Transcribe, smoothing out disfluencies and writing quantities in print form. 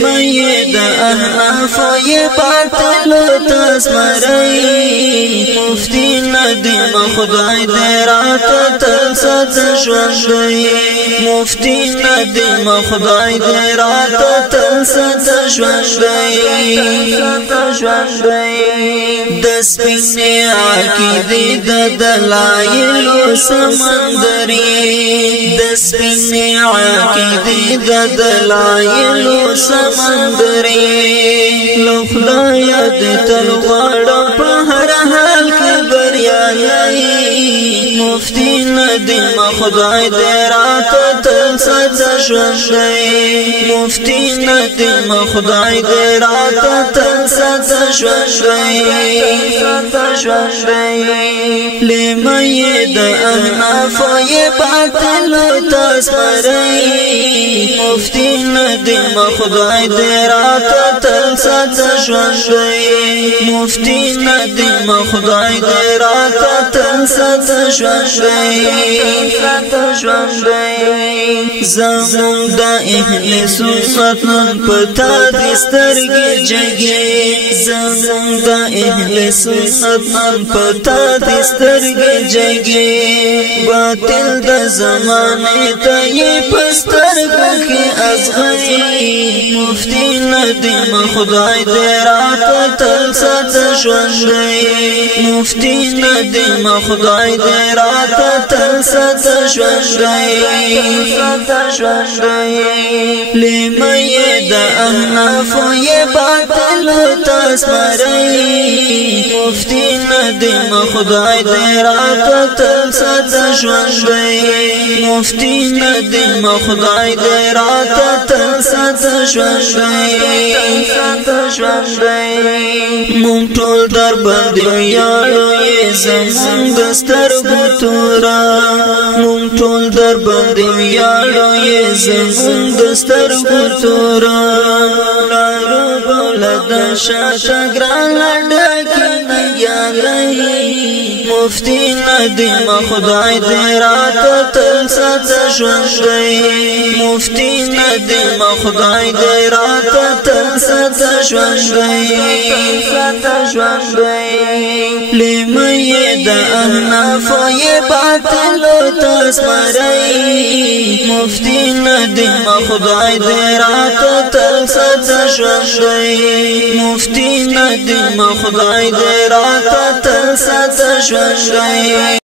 مې د احناف یې باطل تسمرای مفتی ندیم خدای دې راته تل سات ژوندۍ مفتی ندیم خدای دې راته تل سات ژوندۍ د سپینې عقیدې د دلایلو سمندري د سپینې عقیدې د دلایلو سمندري لو خدای دې تل غواړم په هر حال کې بریالي مفتی ندیم خدای دې راته تل سات ژوندۍ مفتی ندیم خدای دې راته تل سات ژوندۍ لمې د احناف یې باطل تسمرای مفتی ندیم خدای دې راته تل سات ژوندۍ مفتی ندیم خدای دې راته تل سات ژوندۍ زمون د اهل سنت نن پتا دې سترګې جګې زمون د اهل سنت نن پتا دې سترګې جګې باطل د زمانه ته یې پسترګو کې ازغې مفتی ندیم خدای دې راته تل سات ژوندۍ مفتی ندیم خدای دې راته تل سات ژوندۍ لمې د احناف یې باطل تسمرای مفتی ندیم خدای دې راته تل سات ژوندۍ مفتی ندیم خدای دې راته تل سات ژوندۍ مونږ ټول در باندې یاړو یې زمون د سترګو تورا مونږ ټول در باندې یاړو یې زمون د سترګو تورا لارو بولد شاته ګران لډکې نه یادای مفتی ندیم خدای دې راته تل سات ژوندۍ مفتی ندیم خدای دې راته تل سات ژوندۍ لمې د احناف یې باطل تسمرای مفتی ندیم خدای دې راته تل سات ژوندۍ مفتی ندیم خدای دې راته تل سات ژوندۍ